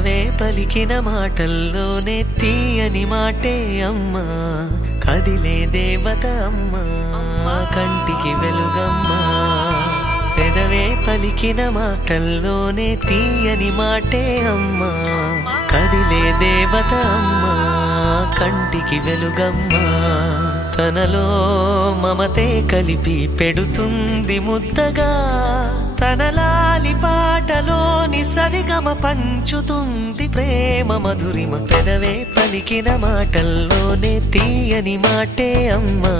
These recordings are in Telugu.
పెదవే పలికిన మాటల్లోనే తీయని మాటే అమ్మా, కదిలే దేవత అమ్మా, కంటికి వెలుగమ్మా. పెదవే పలికిన మాటల్లోనే తీయని మాటే అమ్మా, కదిలే దేవత అమ్మా, కంటికి వెలుగమ్మా. తనలో మమతే కలిపి పెడుతుంది ముద్దగా, తన లాలి పాటలోని సరిగమ పంచుతుంది ప్రేమ మధురిమ. పెదవే పలికిన మాటల్లోనే తీయని మాటే అమ్మా,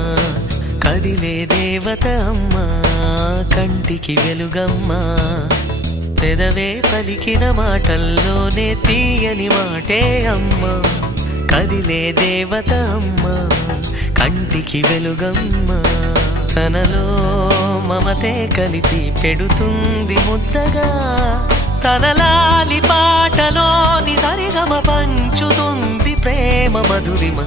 కదిలే దేవత అమ్మా, కంటికి వెలుగమ్మా. పెదవే పలికిన మాటల్లోనే తీయని మాటే అమ్మా, కదిలే దేవత అమ్మా, కంటికి వెలుగమ్మా. తనలో మమతే కలిపి పెడుతుంది ముద్దగా, తన లాలి పాటలోని సరిగమ పంచుతుంది ప్రేమ మధురిమ.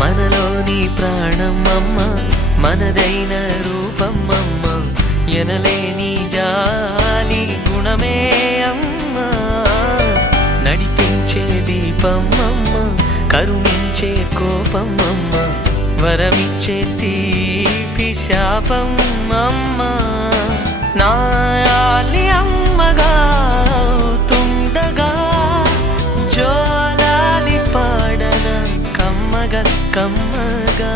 మనలోని ప్రాణం అమ్మ, మనదైన రూపం అమ్మ, ఎనలేని జాలి గుణమే అమ్మ. నడిపించే దీపం అమ్మ, కరుణించే కోపం అమ్మ, వరమిచ్చే తీపి శాపం అమ్మ. నాయాలి అమ్మగా అవుతుండగా, జోలాలి పాడన కమ్మగా కమ్మగా.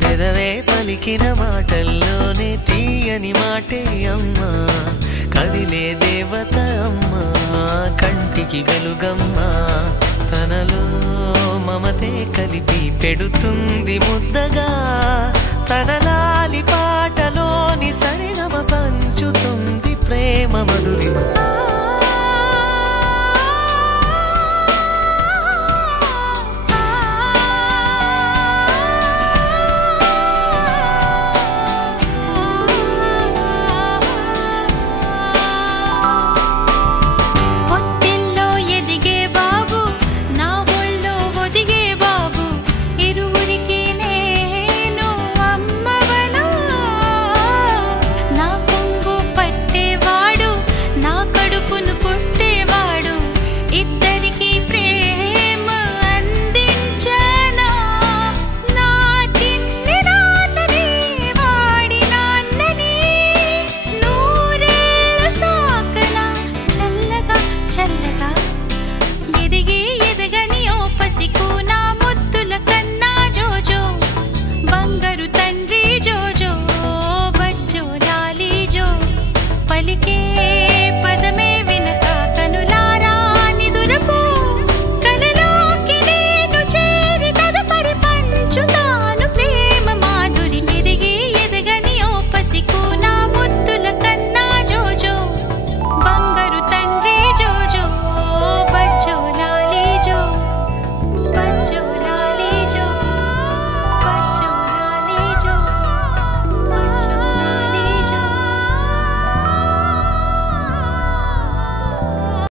పెదవే పలికిన మాటల్లోనే తీయని మాటే అమ్మా, కదిలే దేవత అమ్మా, కంటికి వెలుగమ్మా. తనలో మమతే కలిపి పెడుతుంది ముద్దగా, తన లాలి పాటలోని సరిగా